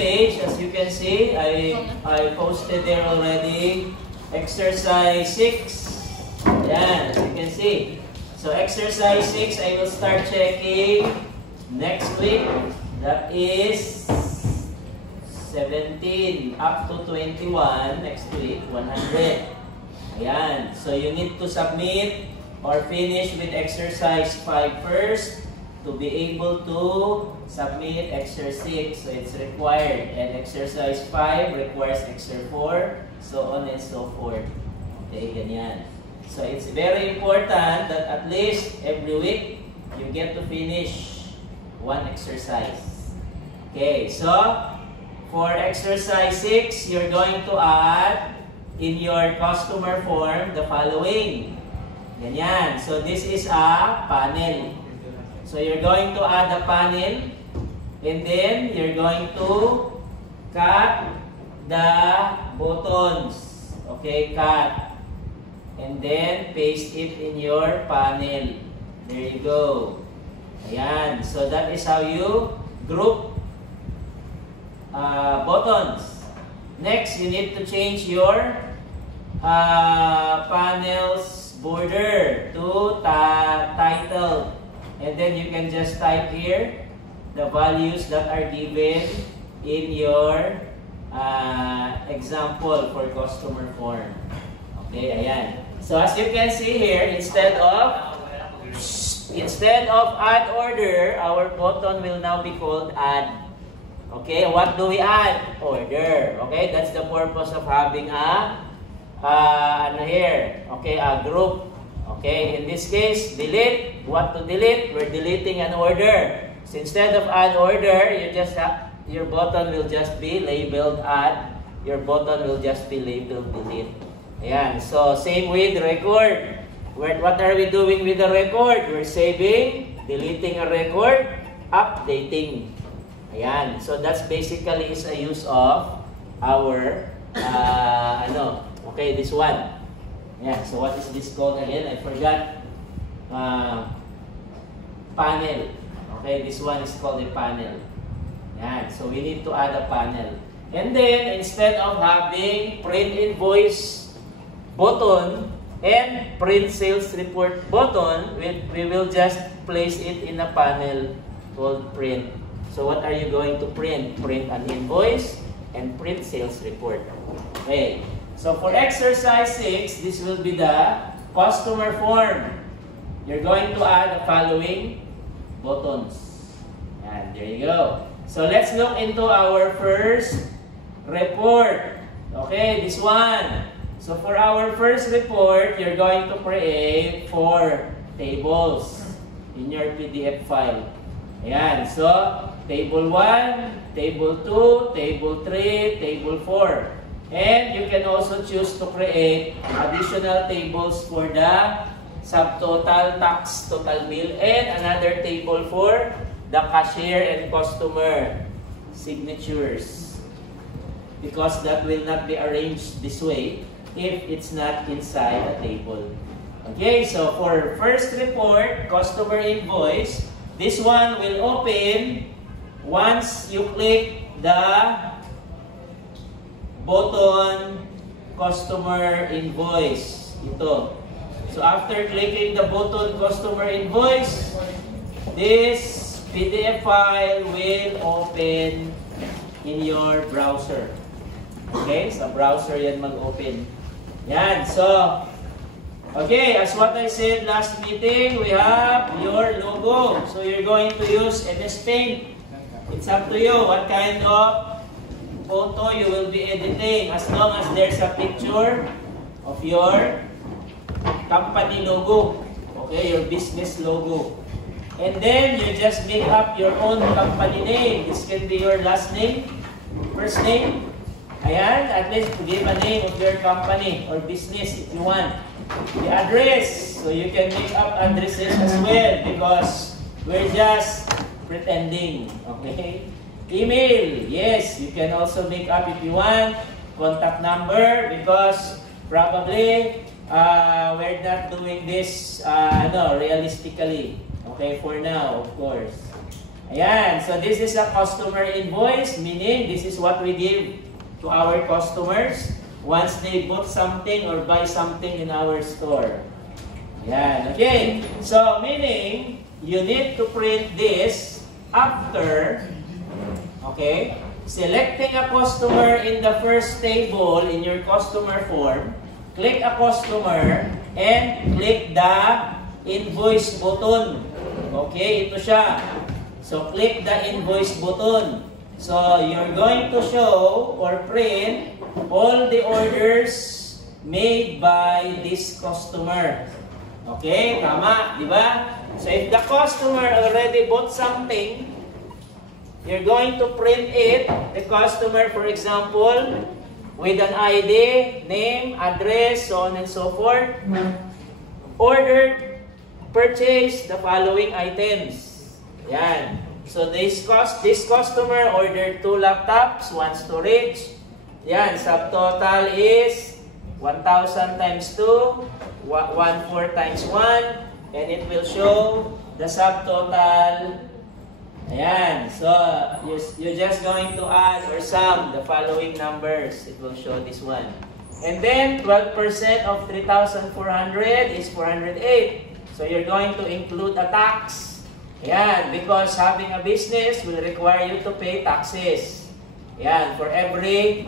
page, as you can see, I posted there already exercise 6. Yan, as you can see. So exercise 6, I will start checking next week. That is 17 up to 21 next week, 100. Ayan. So you need to submit or finish with exercise 5 first to be able to submit exercise 6. So it's required. And exercise 5 requires exercise 4, so on and so forth. Okay, ganyan. So it's very important that at least every week you get to finish one exercise. Okay, so for exercise 6, you're going to add in your customer form the following. Ganyan. So this is a panel. So you're going to add a panel and then you're going to cut the buttons. Okay, cut. And then paste it in your panel. There you go. Ayan. So that is how you group buttons. Next, you need to change your panel's border to title. And then you can just type here the values that are given in your example for customer form. Okay, ayan. So as you can see here, instead of add order, our button will now be called add. Okay, what do we add? Order. Okay, that's the purpose of having a group. Okay, in this case, delete. What to delete? We're deleting an order. So instead of add order, you just have, your button will just be labeled add. Your button will just be labeled delete. Ayan. So same with record. What are we doing with the record? We're saving, deleting a record, updating. Ayan. So that's basically is a use of our okay, this one. Yeah, so what is this called again? I forgot. Panel. Okay, this one is called a panel. Yeah, so we need to add a panel. And then, instead of having print invoice button and print sales report button, we will just place it in a panel called print. So what are you going to print? Print an invoice and print sales report. Okay. So for exercise 6, this will be the customer form. You're going to add the following buttons. And there you go. So let's look into our first report. Okay, this one. So for our first report, you're going to create 4 tables in your PDF file. Ayan, so table 1, table 2, table 3, table 4. And you can also choose to create additional tables for the subtotal, tax, total bill, and another table for the cashier and customer signatures. Because that will not be arranged this way if it's not inside a table. Okay, so for first report, customer invoice, this one will open once you click the button customer invoice. Ito. So after clicking the button customer invoice, this PDF file will open in your browser. Okay? Sa browser yan mag-open. Yan. So, okay. As what I said last meeting, we have your logo. So you're going to use MS Paint. It's up to you what kind of photo you will be editing, as long as there's a picture of your company logo, okay, your business logo. And then you just make up your own company name. This can be your last name, first name. Ayan, at least give a name of your company or business if you want. The address, so you can make up addresses as well because we're just pretending, okay? Email, yes, you can also make up if you want. Contact number, because probably we're not doing this realistically. Okay, for now, of course. Ayan, so this is a customer invoice, meaning this is what we give to our customers once they bought something or buy something in our store. Ayan, okay. So, meaning, you need to print this after, okay, selecting a customer in the first table in your customer form, click a customer, and click the invoice button. Okay, ito siya. So, click the invoice button. So, you're going to show or print all the orders made by this customer. Okay, tama, di ba? So, if the customer already bought something, you're going to print it, the customer, for example, with an ID, name, address, so on and so forth. Ordered, purchase the following items. Yan. So this customer ordered 2 laptops, 1 storage. Yan, subtotal is 1,000 times 2, 1,400 times 1, and it will show the subtotal. Ayan, so you're just going to add or sum the following numbers. It will show this one. And then 12% of 3,400 is 408. So you're going to include a tax. Yan, because having a business will require you to pay taxes. Yan, for every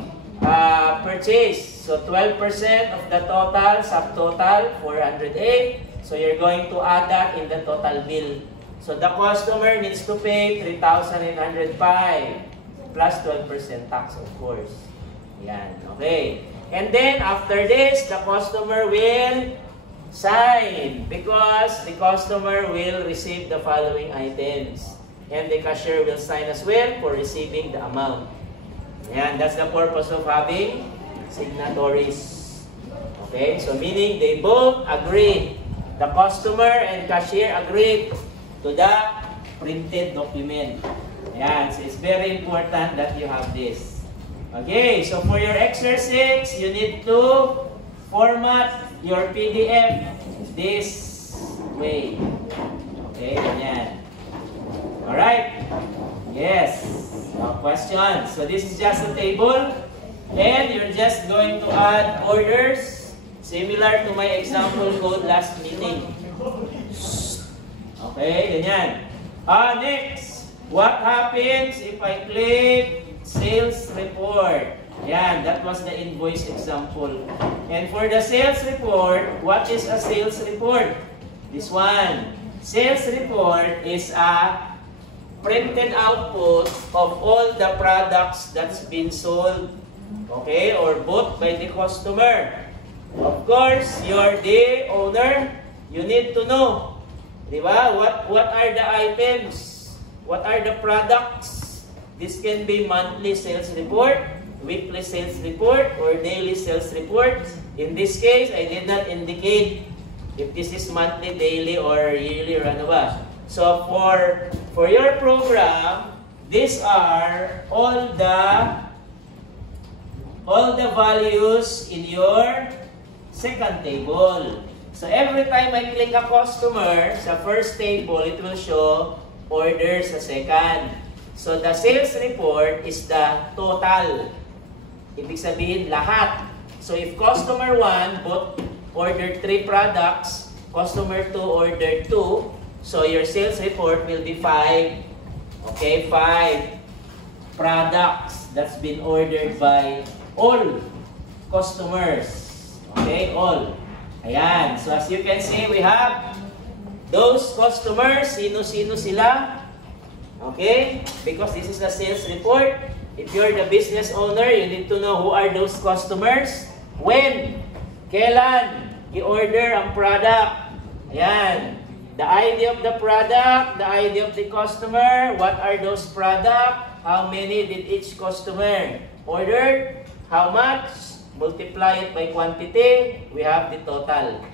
purchase. So 12% of the total, subtotal, 408. So you're going to add that in the total bill. So the customer needs to pay 3,805 plus 12% tax, of course. Yan, okay. And then after this, the customer will sign because the customer will receive the following items and the cashier will sign as well for receiving the amount. And that's the purpose of having signatories. Okay, so meaning they both agree, the customer and cashier agreed to the printed document. Ayan, so it's very important that you have this. Okay, so for your exercise, you need to format your PDF this way. Okay, ganyan. Alright? Yes. No question. So this is just a table and you're just going to add orders similar to my example code last meeting. Okay, ganyan. Next, what happens if I click sales report? Yan, that was the invoice example. And for the sales report, what is a sales report? This one. Sales report is a printed output of all the products that's been sold, okay, or bought by the customer. Of course, you're the owner. You need to know, di ba? What are the items? What are the products? This can be monthly sales report, weekly sales report, or daily sales report. In this case, I did not indicate if this is monthly, daily, or yearly or ano ba. So for your program, these are all the values in your second table. So every time I click a customer sa first table, it will show orders sa second. So the sales report is the total. Ibig sabihin lahat. So if customer 1 ordered 3 products, customer 2 ordered 2, so your sales report will be 5. Okay, 5 products that's been ordered by all customers. Okay, all. Ayan. So as you can see, we have those customers. Sino-sino sila? Okay? Because this is the sales report. If you're the business owner, you need to know who are those customers. When? Kailan? I-order ang product. Ayan. The ID of the product, the ID of the customer, what are those products, how many did each customer order, how much, multiply it by quantity, we have the total.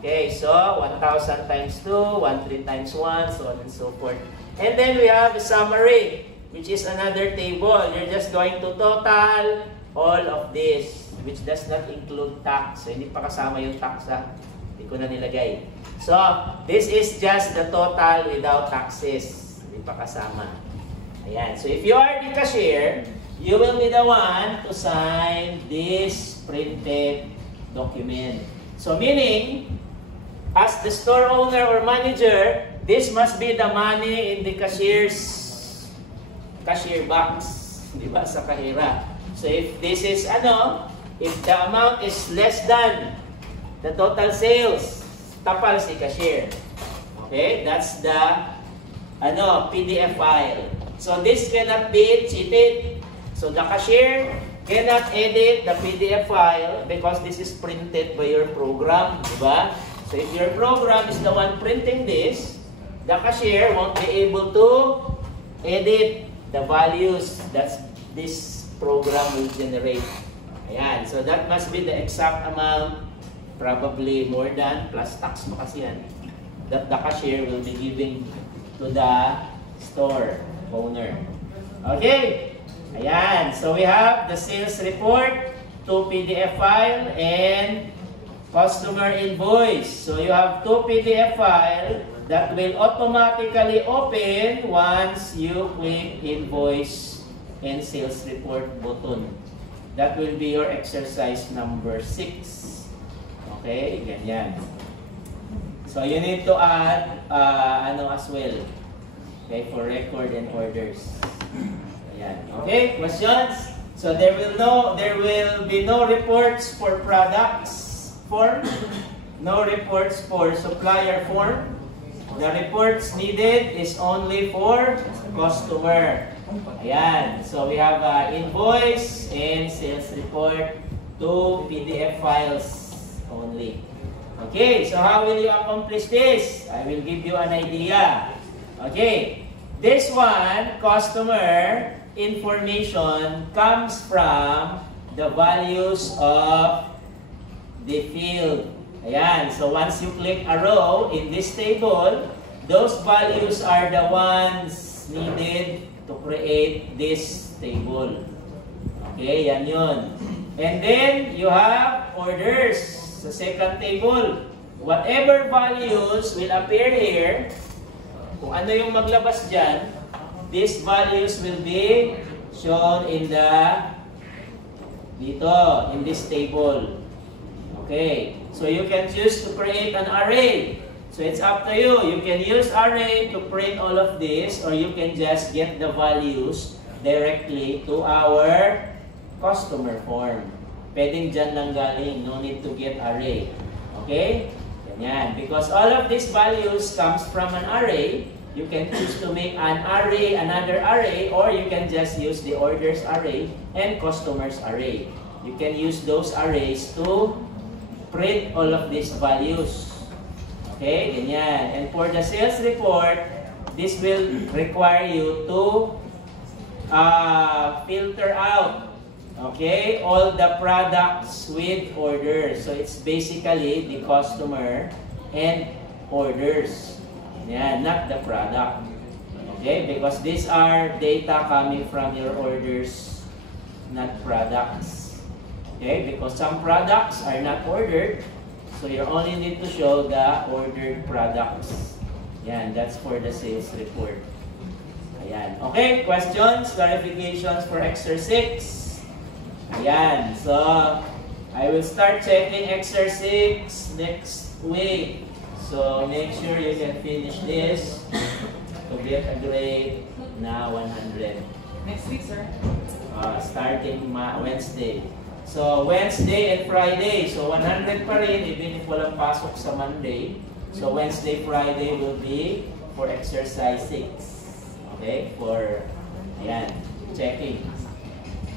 Okay, so 1,000 times 2, 1,300 times 1, so on and so forth. And then we have a summary, which is another table. You're just going to total all of this, which does not include tax. So, hindi pa kasama yung tax, ha? Hindi ko na nilagay. So, this is just the total without taxes. Hindi pa kasama. Ayan. So if you are the cashier, you will be the one to sign this printed document. So meaning, as the store owner or manager, this must be the money in the cashier box. Di ba? Sa kahira. So if this is if the amount is less than the total sales, tapal si cashier. Okay? That's the PDF file. So this cannot be cheated. So the cashier cannot edit the PDF file because this is printed by your program, diba? So if your program is the one printing this, the cashier won't be able to edit the values that this program will generate. Ayan. So that must be the exact amount, probably more than, plus tax mo kasi yan, that the cashier will be giving to the store owner. Okay? Ayan. So we have the sales report, 2 PDF file, and customer invoice. So you have 2 PDF file that will automatically open once you click invoice and sales report button. That will be your exercise number 6. Okay? Ganyan. So you need to add as well. Okay, for record and orders. Ayan. Okay, questions? So there will be no reports for products form, no reports for supplier form. The reports needed is only for customer. Ayan. So we have invoice and sales report, 2 PDF files only. Okay, so how will you accomplish this? I will give you an idea. Okay, this one, customer information, comes from the values of the field. Ayan, so once you click a row in this table, those values are the ones needed to create this table. Okay, yan yun. And then, you have orders sa second table. Whatever values will appear here, kung ano yung maglabas dyan, these values will be shown in this table. Okay, so you can choose to create an array. So it's up to you. You can use array to print all of this, or you can just get the values directly to our customer form. Pwedeng dyan lang galing. No need to get array. Okay? Ganyan. Because all of these values comes from an array. You can choose to make an array, another array, or you can just use the orders array and customers array. You can use those arrays to print all of these values. Okay? Ganyan. And for the sales report, this will require you to filter out, okay, all the products with orders. So it's basically the customer and orders. Yeah, not the product. Okay, because these are data coming from your orders, not products. Okay, because some products are not ordered, so you only need to show the ordered products. Yan, that's for the sales report. Ayan. Okay, questions, clarifications for exercise 6. Ayan, so I will start checking exercise 6 next week. So make sure you can finish this to get a grade na 100. Next week, sir? Starting Wednesday. So Wednesday and Friday, so 100 pa rin even if walang pasok sa Monday. So Wednesday, Friday will be for exercise 6. Okay? For, ayan, checking.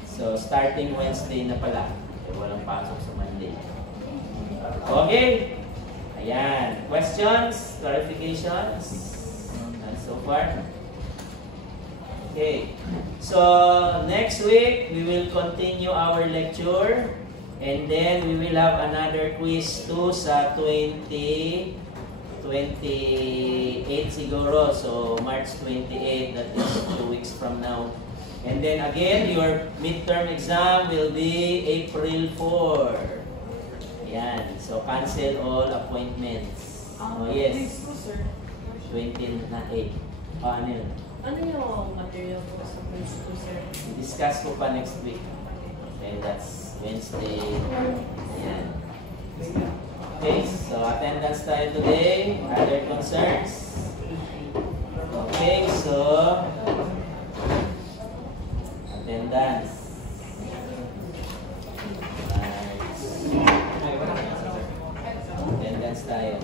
So starting Wednesday na pala. Walang pasok sa Monday. Okay? Ayan. Questions? Clarifications? And so far? Okay. So, next week, we will continue our lecture. And then, we will have another quiz too sa 28 siguro. So, March 28, that is 2 weeks from now. And then again, your midterm exam will be April 4. Yan. So, cancel all appointments. Oh, yes. 20 na 8. Ano yun? Ano yung material po sa first two, sir? Discuss ko pa next week. Okay, that's Wednesday. Ayan. Okay, so attendance tayo today. Other concerns? Okay, so attendance. Nice. Attendance tayo.